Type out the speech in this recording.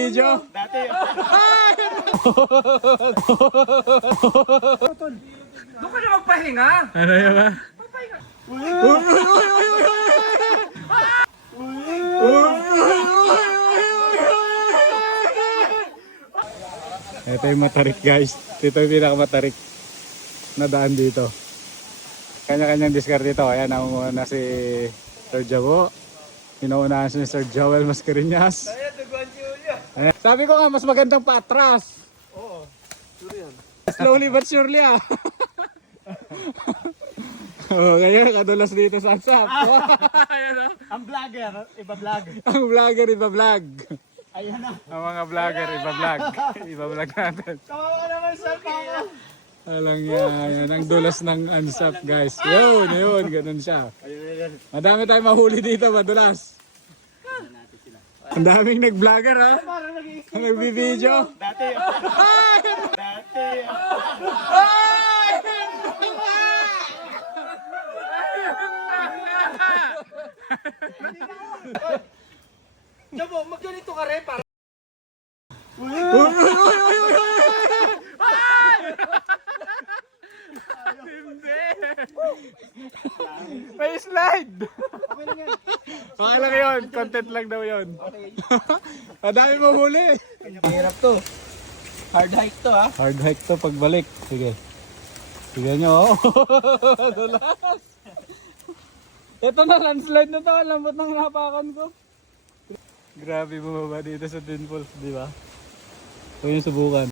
Video? Dati. Doon ka na magpahinga. Ano yun ba? Ito yung matarik guys. Ito yung pinakamatarik na daan dito. Kanya-kanyang discard dito. Ayan, namumuna si Sir Jabo. Inuunahan si Sir Joel Mascareñas. Ayan. Sabi ko nga, mas magandang paatras. Oo. Sure yan. Slowly but surely ah. Oh, ngayon kadulas dito sa ANSAP. Ayan oh. Ang vlogger, iba-vlog. Ang vlogger iba-vlog. Ayan na. Ang mga vlogger iba-vlog. Iba-vlog natin. Kawawa naman sa tao. Alang yan. Ang dulas ng ANSAP guys. Yun. Ganun siya. Ayun. Madami tayong mahuli dito, madulas. Ang daming nag-vlogger ha. Parang nag-iisip. Ang nagbibideo. Dati. Dati. Jabo, magganito ka rin para. Hindi. May slide. Okay lang yun. Content lang daw yun. Ang dami mo huli. Mahirap to. Hard hike to ha. Hard hike to pagbalik. Sige. Sige nyo. Dulas. Ito na, landslide na to. Lambot ng napakan ko. Grabe bumaba dito sa Twin Falls, di ba? Ito yung subukan.